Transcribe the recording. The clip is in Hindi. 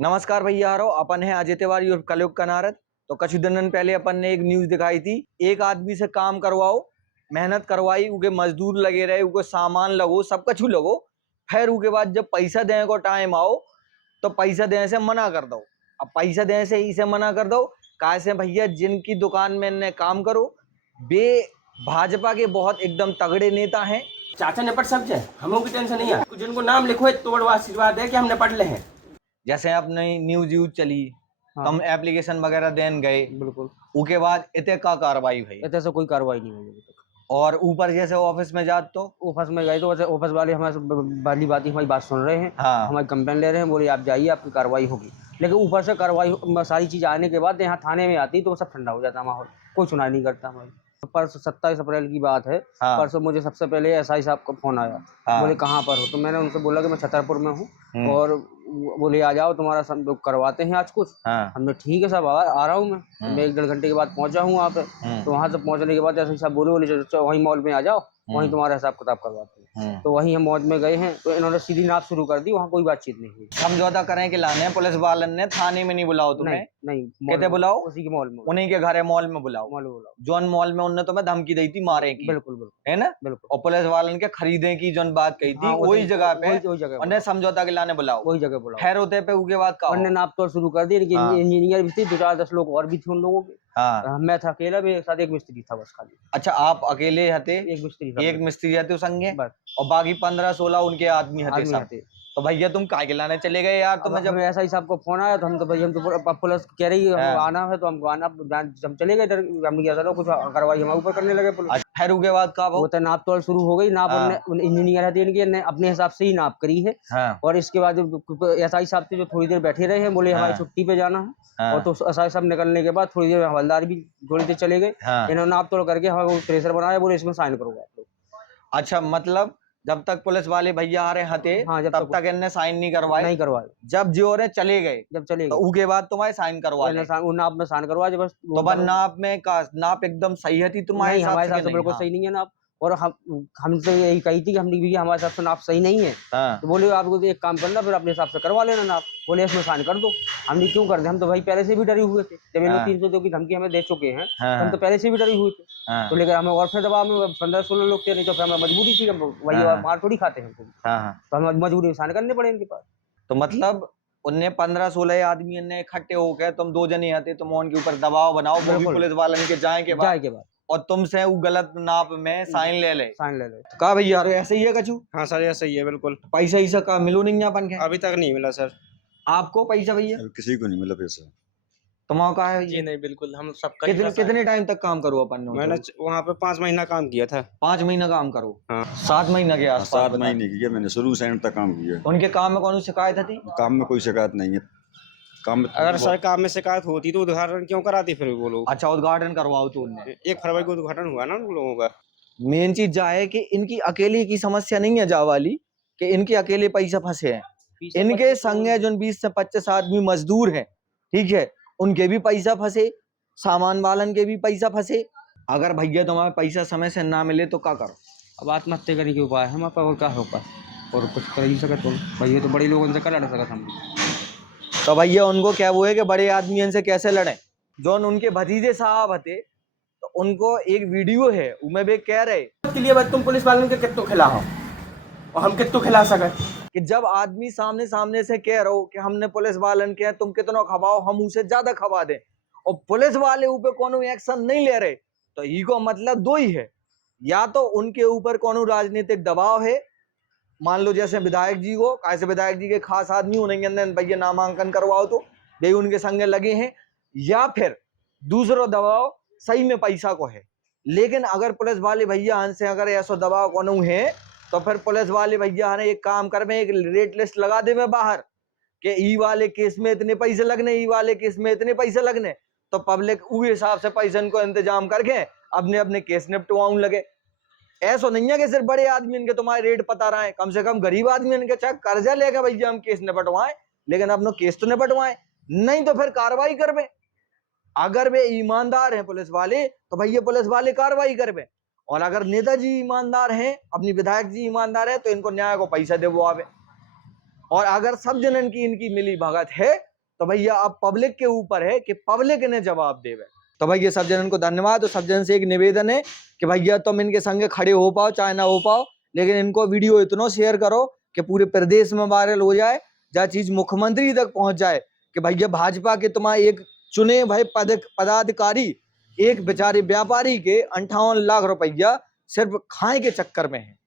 नमस्कार भैया अपन है अजय तिवारी और कलयुग कनारत। तो कुछ दिन पहले अपन ने एक न्यूज दिखाई थी। एक आदमी से काम करवाओ, मेहनत करवाई, उके मजदूर लगे रहे, उके सामान लगो, सब कुछ लगो, फिर उके बाद जब पैसा देने को टाइम आओ तो पैसा देने से मना कर दो। अब पैसा देने से इसे मना कर दो कैसे भैया? जिनकी दुकान में ने काम करो वे भाजपा के बहुत एकदम तगड़े नेता हैं। चाचा निपट सब जाए, हमें की टेंशन नहीं है। जिनको नाम लिखो है तोड़वा आशीर्वाद है कि हम निपट ले हैं। जैसे अपने न्यूज यूज चली, हम एप्लीकेशन वगैरह देन गए, बिल्कुल उसके बाद इतने का कार्रवाई भाई, इतने से कोई कार्रवाई नहीं हुई अभी तक। और ऊपर जैसे ऑफिस में जात तो ऑफिस में गए तो वैसे ऑफिस वाले हमारे वाली बात हमारी बात सुन रहे हैं। हाँ। हमारी कंप्लेन ले रहे हैं, बोले आप जाइए आपकी कार्रवाई होगी। लेकिन ऊपर से कार्रवाई सारी चीज़ आने के बाद यहाँ थाने में आती तो सब ठंडा हो जाता माहौल, कोई सुनाई नहीं करता हमारी। परसों 27 अप्रैल की बात है। हाँ। परसों मुझे सबसे पहले एसआई साहब का फोन आया। हाँ। बोले कहाँ पर हो? तो मैंने उनसे बोला कि मैं छतरपुर में हूँ और बोले आ जाओ तुम्हारा सब करवाते हैं आज कुछ। हाँ। हमने ठीक है साहब आ रहा हूँ मैं 1-1.5 घंटे के बाद पहुँचा हूँ वहाँ पे। तो वहाँ से पहुँचने के बाद एसआई साहब बोले वहीं मॉल में आ जाओ, वहीं तुम्हारा हिसाब किताब करवाते हैं। तो वहीं हम मौज में गए हैं तो इन्होंने सीधी नाप शुरू कर दी, वहाँ कोई बातचीत नहीं हुई। समझौता करें कि लाने पुलिस वालन ने थाने में नहीं बुलाओ तुम्हें? नहीं कहते बुलाओ उसी के मॉल में, उन्हीं के घर है, मॉल में बुलाओ। जॉन मॉल में उन्होंने तुम्हें धमकी दी थी मारे की, बिल्कुल बिल्कुल है ना? बिल्कुल। और पुलिस वालन के खरीदे की जो बात कही थी वही जगह पे उन्हें समझौता के लाने बुलाओ, वही जगह बुलाओ। खैर होते पे उसके बाद कहा उन्होंने नाप तोड़ शुरू कर दी। इंजीनियर भी थे, 2-4-10 लोग और भी थे उन लोगों के। हाँ। मैं था अकेला, मेरे साथ एक मिस्त्री था बस खाली। अच्छा, आप अकेले हते? एक मिस्त्री था, एक मिस्त्री हते संगे बस, और बाकी 15-16 उनके आदमी हते सब। तो भैया तुम काहे लाने चले गए यार? तुम्हें जब ऐसा ही साहब को फोन आया तो हम तो भाई हम तो पुलिस कह रही है आना है तो हमको आना, हम चले गए। हम क्या कुछ कार्रवाई हमारे ऊपर करने लगे पुलिस। फिर उसके बाद का वो तो नाप तोड़ शुरू हो गई। नाप इंजीनियर है इनके ने अपने हिसाब से ही नाप करी है। और इसके बाद एसआई साहब से जो थोड़ी देर बैठे रहे हैं, बोले हमारी छुट्टी पे जाना है। और तो एसआई साहब निकलने के बाद थोड़ी देर हवलदार भी थोड़ी देर चले गए। इन्होंने नाप तोड़ करके हमें प्रेशर बनाया, बोले इसमें साइन करो आप लोग। अच्छा, मतलब जब तक पुलिस वाले भैया आ रहे हते तब तक इनने साइन नहीं करवाए? जब जो रहे चले गए, तो उसके बाद तुम्हारे साइन करवा नाप में साइन करवा बस। तो बस नाप में का नाप एकदम सही है थी तुम्हारे हमारे हिसाब से? बिल्कुल सही नहीं है नाप। और हम तो यही कही थी कि हमने भी हमारे हिसाब से नाप सही नहीं है। तो बोले आपको एक काम करना, फिर अपने हिसाब से करवा लेना नाप। बोले इसमें साइन कर दो। हमने क्यों कर दे? हम तो भाई पहले से भी डरे हुए थे। जब इन 302 की धमकी हमें दे चुके हैं हम तो पहले से भी डरे हुए थे। तो लेकर हमें और फिर दबाव में 15-16 लोग थे, नहीं तो फिर हमें मजबूरी थी, वही मार थोड़ी खाते हैं तो हमें मजबूरी में साइन करने पड़े इनके पास। तो मतलब उन्हें 15-16 आदमी ने इकट्ठे होकर तुम 2 जने आते, तुम उनके ऊपर दबाव बनाओ पुलिस वाले के जाए के बाद और तुमसे वो गलत नाप में साइन ले ले। कहा भैया ऐसे ही है कछु? हाँ सर ऐसा ही है बिल्कुल। पैसा ऐसा का मिलो नहीं अपन के? अभी तक नहीं मिला सर। आपको पैसा भैया? किसी को नहीं मिला पैसा। तुम्हारा कहा है? जी नहीं बिल्कुल, हम सब कितने टाइम तक काम करो अपन ने? मैंने वहाँ पे 5 महीना काम किया था। 5 महीना काम करो? हाँ। 7 महीना के आसपास? 7 महीने किया मैंने, शुरू से एंड तक काम किया। उनके काम में कौन सी शिकायत थी? काम में कोई शिकायत नहीं है। काम में अगर सर काम में शिकायत होती तो उद्घाटन क्यों कराती फिर वो लोग? अच्छा, उद्घाटन करवाओ तो उनने 1 फरवरी को उद्घाटन हुआ ना उन लोगों का। मेन चीज जा है कि इनकी अकेले की समस्या नहीं है जा वाली कि इनके अकेले पैसा फंसे हैं। इनके संग जो 20 से 25 आदमी मजदूर हैं, ठीक है, उनके भी पैसा फंसे, सामान वालन के भी पैसा फंसे। अगर भैया तुम्हारा पैसा समय से ना मिले तो क्या करो? अब आत्महत्या करने के उपाय है हमारे पास, और क्या होगा? और कुछ कर ही सकते तो भैया तो बड़े लोगों से कर लड़ सकते हम। तो भैया उनको क्या वो है कि बड़े आदमी इनसे कैसे लड़े? जो उनके भतीजे साहब थे तो उनको एक वीडियो है उनमें भी कह रहे के लिए तुम पुलिस वालों के कितने खिलाओ और हम कितने खिला सके कि जब आदमी सामने से कह रहे हो कि हमने पुलिस वालन के तुम कितना खवाओ, हम उसे ज्यादा खवा दें, और पुलिस वाले ऊपर कोनो एक्शन नहीं ले रहे, तो ई को मतलब 2 ही है। या तो उनके ऊपर कोनो राजनीतिक दबाव है, मान लो जैसे विधायक जी को, कैसे विधायक जी के खास आदमी उन्हें भैया नामांकन करवाओ तो वे उनके संगे लगे हैं, या फिर दूसरा दबाव सही में पैसा को है। लेकिन अगर पुलिस वाले भैया से अगर ऐसा दबाव कोनो है तो फिर पुलिस वाले भैया ने एक काम कर में एक रेट लिस्ट लगा दे में बाहर कि ई वाले केस में इतने पैसे लगने, ई वाले केस में इतने पैसे लगने, तो पब्लिक उस हिसाब से पैसे को इंतजाम करके अपने अपने केस निपटवाऊं लगे। ऐसा नहीं है कि सिर्फ बड़े आदमी इनके तुम्हारे रेट पता रहा है, कम से कम गरीब आदमी इनके चाहे कर्जा लेकर भैया हम केस निपटवाएं, लेकिन अपना केस तो निपटवाएं, नहीं तो फिर कार्रवाई करवे। अगर वे ईमानदार हैं पुलिस वाले तो भैया पुलिस वाले कार्रवाई करवे, और अगर नेताजी ईमानदार हैं, अपनी विधायक जी ईमानदार है, तो इनको न्याय को पैसा देवो आवे। और अगर सब जनन की इनकी मिली भगत है तो भैया अब पब्लिक के ऊपर है कि पब्लिक इन्हें जवाब देवे। तो भैया सब जनन को धन्यवाद। और सब जन से एक निवेदन है कि भैया तुम इनके संगे खड़े हो पाओ चाहे ना हो पाओ, लेकिन इनको वीडियो इतना शेयर करो कि पूरे प्रदेश में वायरल हो जाए, जहाँ चीज मुख्यमंत्री तक पहुंच जाए कि भैया भाजपा के तुम्हारे एक चुने भाई पदाधिकारी एक बेचारे व्यापारी के 58 लाख रुपया सिर्फ खाए के चक्कर में है।